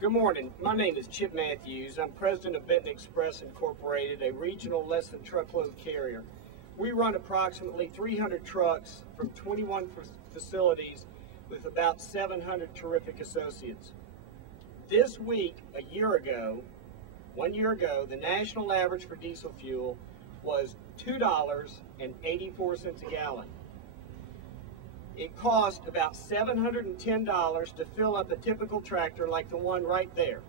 Good morning. My name is Chip Matthews. I'm president of Benton Express Incorporated, a regional less-than-truckload carrier. We run approximately 300 trucks from 21 facilities with about 700 terrific associates. This week, 1 year ago, the national average for diesel fuel was $2.84 a gallon. It cost about $710 to fill up a typical tractor like the one right there.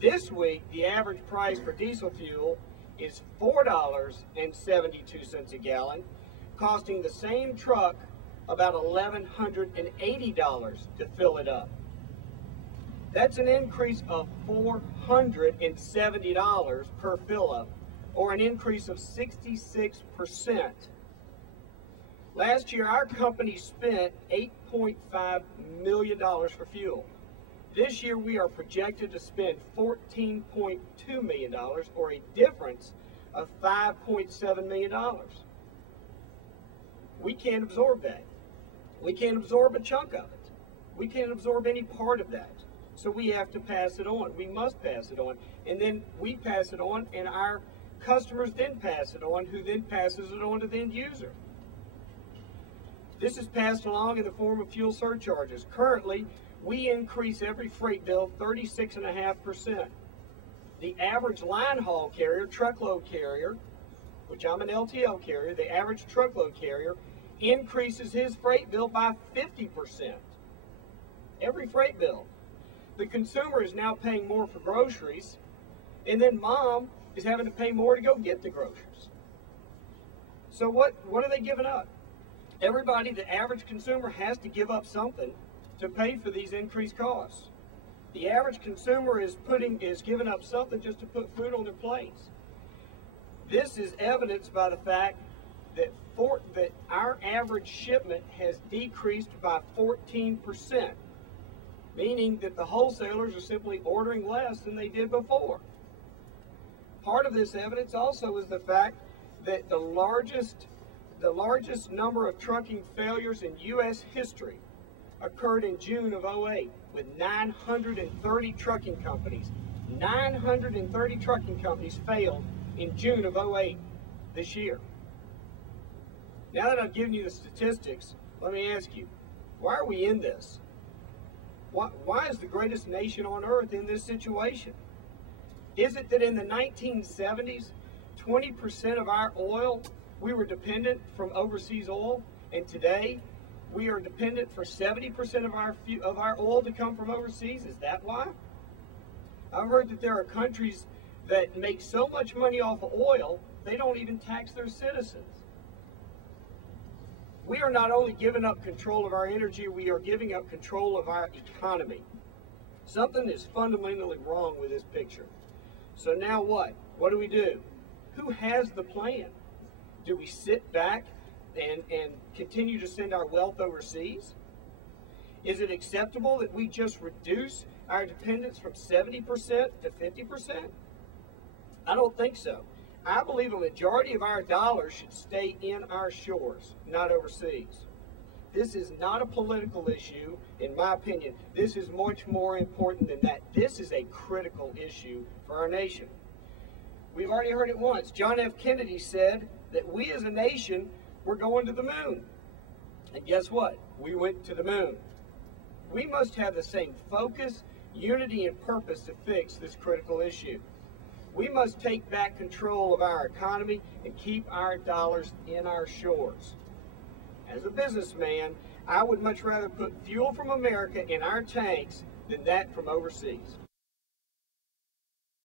This week, the average price for diesel fuel is $4.72 a gallon, costing the same truck about $1,180 to fill it up. That's an increase of $470 per fill up, or an increase of 66%. Last year, our company spent $8.5 million for fuel. This year, we are projected to spend $14.2 million, or a difference of $5.7 million. We can't absorb that. We can't absorb a chunk of it. We can't absorb any part of that. So we have to pass it on. We must pass it on. And then we pass it on, and our customers then pass it on, who then passes it on to the end user. This is passed along in the form of fuel surcharges. Currently, we increase every freight bill 36.5%. The average line haul carrier, truckload carrier, which I'm an LTL carrier, the average truckload carrier increases his freight bill by 50%. Every freight bill. The consumer is now paying more for groceries, and then mom is having to pay more to go get the groceries. So what are they giving up? Everybody, the average consumer, has to give up something to pay for these increased costs. The average consumer is giving up something just to put food on their plates. This is evidenced by the fact that our average shipment has decreased by 14%, meaning that the wholesalers are simply ordering less than they did before. Part of this evidence also is the fact that the largest number of trucking failures in U.S. history occurred in June of 2008 with 930 trucking companies. 930 trucking companies failed in June of 2008 this year. Now that I've given you the statistics, let me ask you, why are we in this? Why is the greatest nation on earth in this situation? Is it that in the 1970s, 20% of our oil, we were dependent from overseas oil, and today we are dependent for 70% of our oil to come from overseas? Is that why? I've heard that there are countries that make so much money off of oil, they don't even tax their citizens. We are not only giving up control of our energy, we are giving up control of our economy. Something is fundamentally wrong with this picture. So now what? What do? Who has the plan? Do we sit back and continue to send our wealth overseas? Is it acceptable that we just reduce our dependence from 70% to 50%? I don't think so. I believe a majority of our dollars should stay in our shores, not overseas. This is not a political issue, in my opinion. This is much more important than that. This is a critical issue for our nation. We've already heard it once. John F. Kennedy said that we as a nation were going to the moon. And guess what? We went to the moon. We must have the same focus, unity, and purpose to fix this critical issue. We must take back control of our economy and keep our dollars in our shores. As a businessman, I would much rather put fuel from America in our tanks than that from overseas.